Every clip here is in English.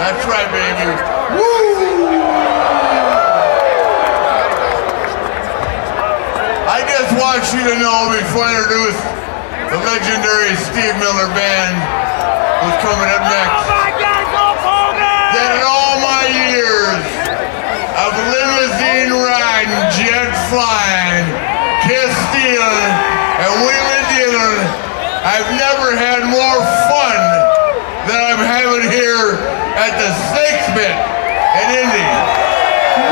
That's right, baby. Woo! I just want you to know before I introduce the legendary Steve Miller Band, who's coming up next, that in all my years of limousine riding, jet flying, kiss stealing, and wheeling dealing, I've never had more fun than I'm having here at the Snakes Pit in Indy.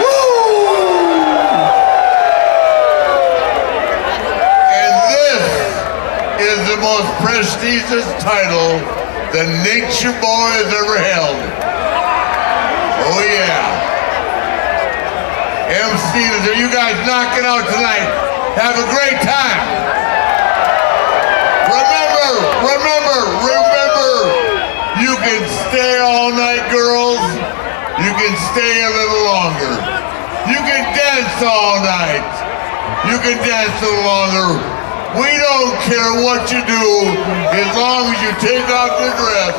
Woo! And this is the most prestigious title the Nature Boy has ever held. Oh yeah. MCs, are you guys knocking out tonight? Have a great time. Remember, you can stay all night, girls. You can stay a little longer. You can dance all night. You can dance a little longer. We don't care what you do as long as you take off your dress,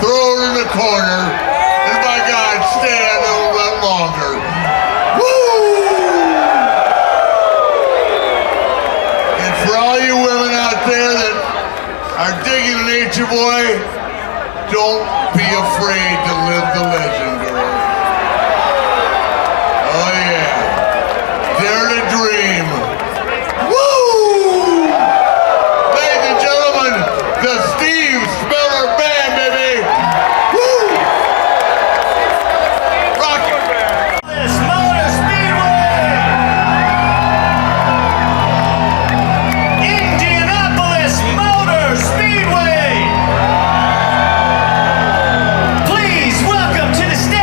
throw it in the corner, and by God, stay a little bit longer. Woo! And for all you women out there that are digging the Nature Boy, don't be afraid to live the legend, girl. Oh yeah. Dare to dream. Woo! Ladies and gentlemen, the Steve Miller Band, baby. Woo! Rock it. This Motor Speedway! Indianapolis Motor Speedway! Please welcome to the stage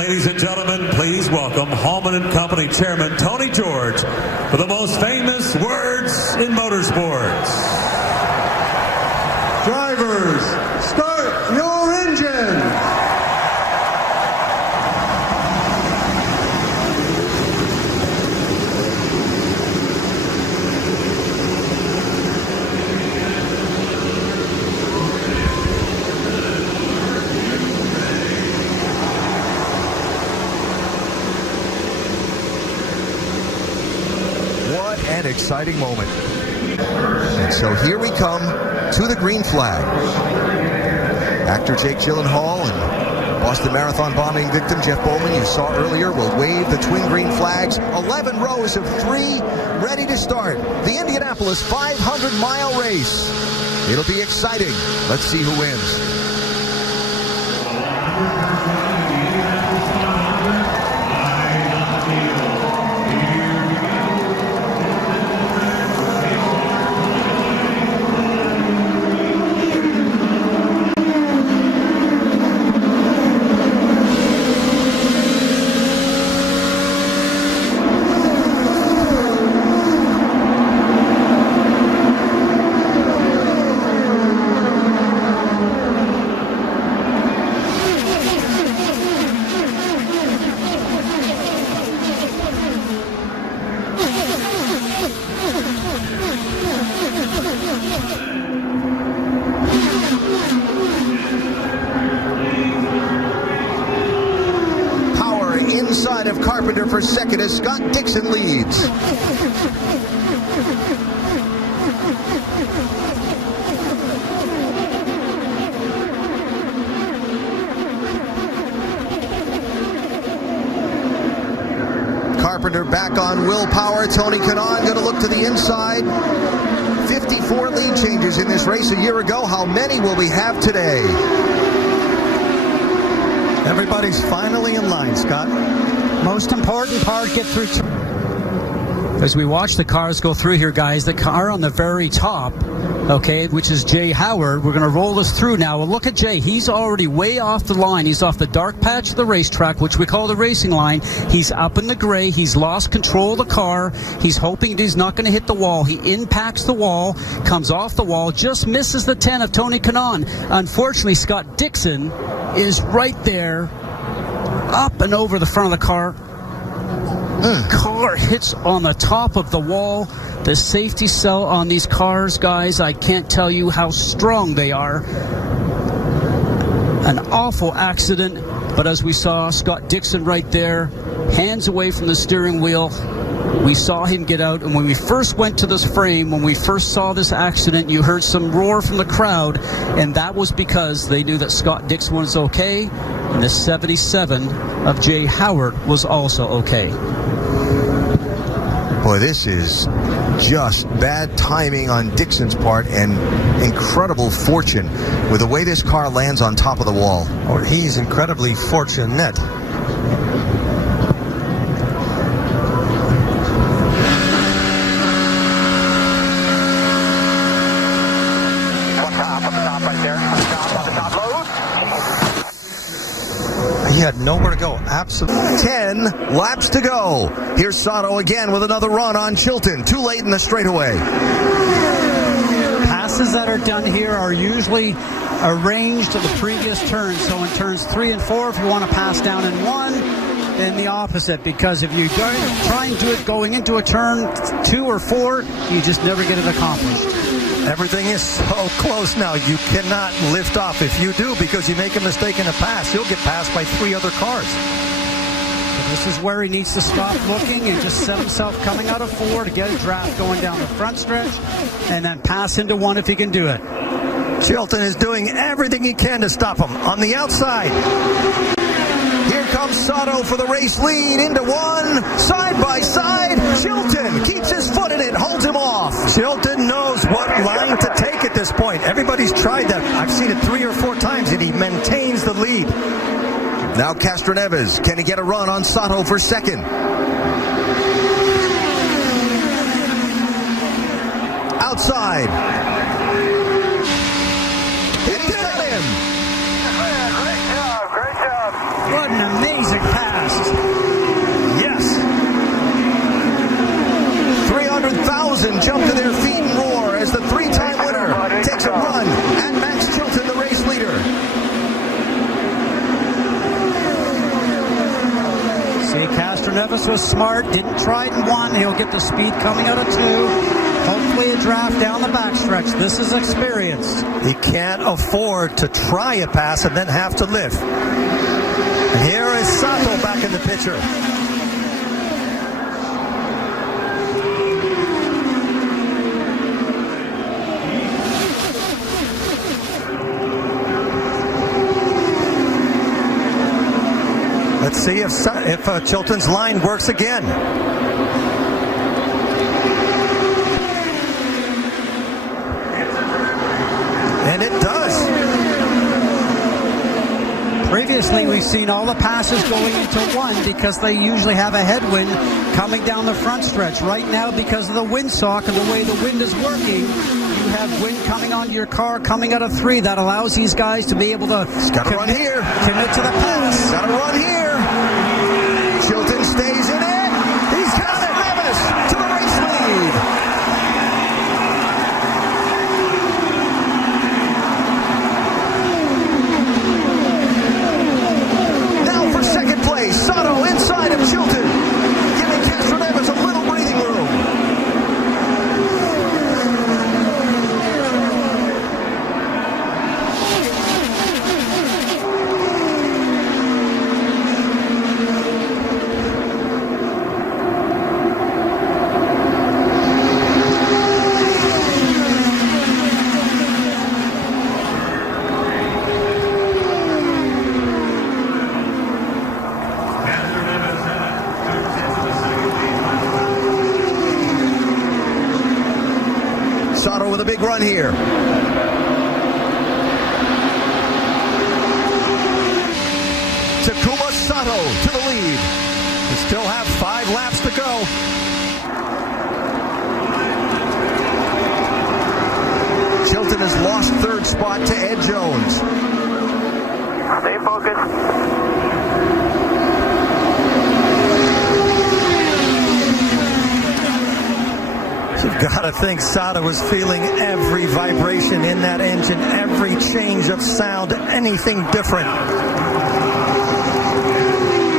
ladies and gentlemen, please welcome Hallman & Company Chairman Tony George for the most famous words in motorsports. Drivers, start your engine! What an exciting moment. And so here we come to the green flag. Actor Jake Gyllenhaal and Boston Marathon bombing victim Jeff Bowman, you saw earlier, will wave the twin green flags. 11 rows of 3 ready to start the Indianapolis 500-mile race. It'll be exciting. Let's see who wins. Inside of Carpenter for second as Scott Dixon leads. Carpenter back on willpower. Tony Kanaan going to look to the inside. 54 lead changes in this race a year ago. How many will we have today? Everybody's finally in line, Scott. Most important part, get through. As we watch the cars go through here, guys, the car on the very top, okay, which is Jay Howard, we're going to roll this through now. Well, look at Jay. He's already way off the line. He's off the dark patch of the racetrack, which we call the racing line. He's up in the gray. He's lost control of the car. He's hoping he's not going to hit the wall. He impacts the wall, comes off the wall, just misses the 10 of Tony Kanaan. Unfortunately, Scott Dixon is right there, up and over the front of the car. Car hits on the top of the wall. The safety cell on these cars, guys, I can't tell you how strong they are. An awful accident, but as we saw, Scott Dixon right there, hands away from the steering wheel. We saw him get out, and when we first went to this frame, when we first saw this accident, you heard some roar from the crowd, and that was because they knew that Scott Dixon was okay, and the 77 of Jay Howard was also okay. Boy, this is just bad timing on Dixon's part and incredible fortune with the way this car lands on top of the wall. Or he's incredibly fortunate. He had nowhere to go. Absolutely. 10 laps to go. Here's Sato again with another run on Chilton. Too late in the straightaway. Passes that are done here are usually arranged to the previous turn. So in turns 3 and 4, if you want to pass down in 1, then the opposite. Because if you try and do it going into a turn 2 or 4, you just never get it accomplished. Everything is so close now. You cannot lift off. If you do, because you make a mistake in a pass, you'll get passed by 3 other cars. So this is where he needs to stop looking and just set himself coming out of 4 to get a draft going down the front stretch and then pass into 1 if he can do it. Chilton is doing everything he can to stop him. On the outside. Here comes Sato for the race lead into 1. Side by side. Chilton keeps his foot in it, holds him off. Chilton knows what line to take at this point. Everybody's tried that. I've seen it 3 or 4 times, and he maintains the lead. Now Castroneves, can he get a run on Sato for second? Outside. And he's got him. What an amazing pass. 100,000 jump to their feet and roar as the three-time winner takes a run at Max Chilton, the race leader. See, Castroneves was smart, didn't try it in one. He'll get the speed coming out of two. Hopefully a draft down the backstretch. This is experience. He can't afford to try a pass and then have to lift. And here is Sato back in the picture. Let's see if Chilton's line works again. And it does. Previously, we've seen all the passes going into one because they usually have a headwind coming down the front stretch. Right now, because of the windsock and the way the wind is working, you have wind coming onto your car coming out of three. That allows these guys to be able to commit to the pass. Got to run here. Chilton stays in it. He's got it. Nevis to the race lead. Now for second place, Sato inside of Chilton, giving Castroneves a little breathing room. Sato with a big run here. Takuma Sato to the lead. We still have 5 laps to go. Chilton has lost third spot to Ed Jones. Stay focused. You've got to think Sato was feeling every vibration in that engine, every change of sound, anything different.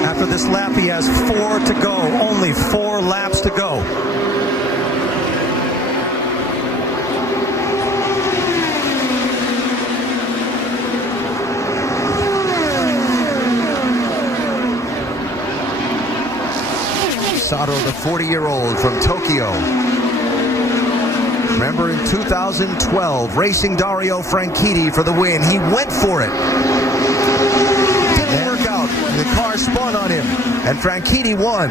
After this lap, he has 4 to go, only 4 laps to go. Sato, the 40-year-old from Tokyo. Remember in 2012, racing Dario Franchitti for the win. He went for it. Didn't work out. The car spun on him, and Franchitti won.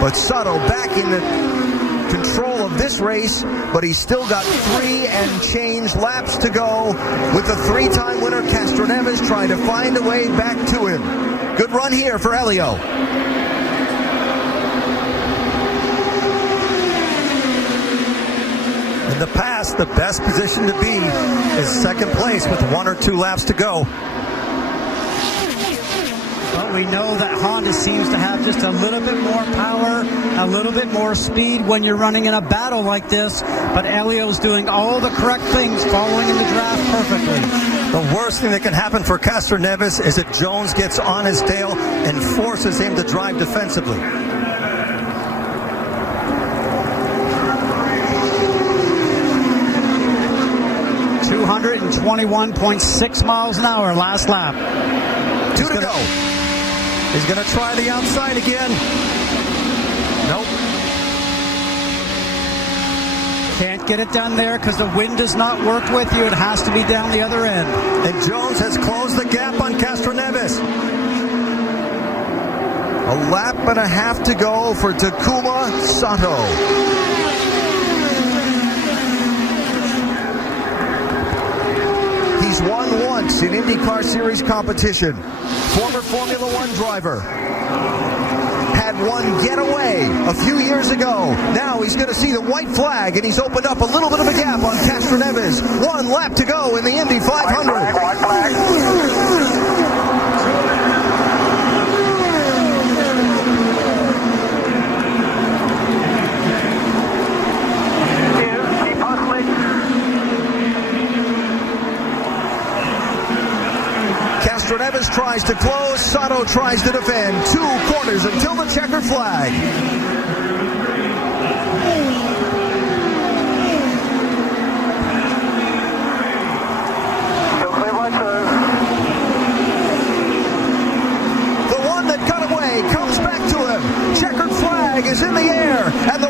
But Sato back in the control of this race, but he's still got 3 and change laps to go with the 3-time winner Castroneves trying to find a way back to him. Good run here for Elio. In the past, the best position to be is second place with 1 or 2 laps to go. But we know that Honda seems to have just a little bit more power, a little bit more speed when you're running in a battle like this. But Elio's doing all the correct things, following in the draft perfectly. The worst thing that can happen for Castroneves is that Jones gets on his tail and forces him to drive defensively. 221.6 miles an hour last lap. 2 to go. He's going to try the outside again. Nope. Can't get it done there because the wind does not work with you. It has to be down the other end. And Jones has closed the gap on Castroneves. A lap and a half to go for Takuma Sato. He's won once in IndyCar Series competition. Former Formula One driver. Had one getaway a few years ago. Now he's going to see the white flag, and he's opened up a little bit of a gap on Castroneves. 1 lap to go in the Indy 500. White flag. Lewis tries to close, Sato tries to defend. 2 corners until the checkered flag. Still clear by turn. The one that got away comes back to him. Checkered flag is in the air, and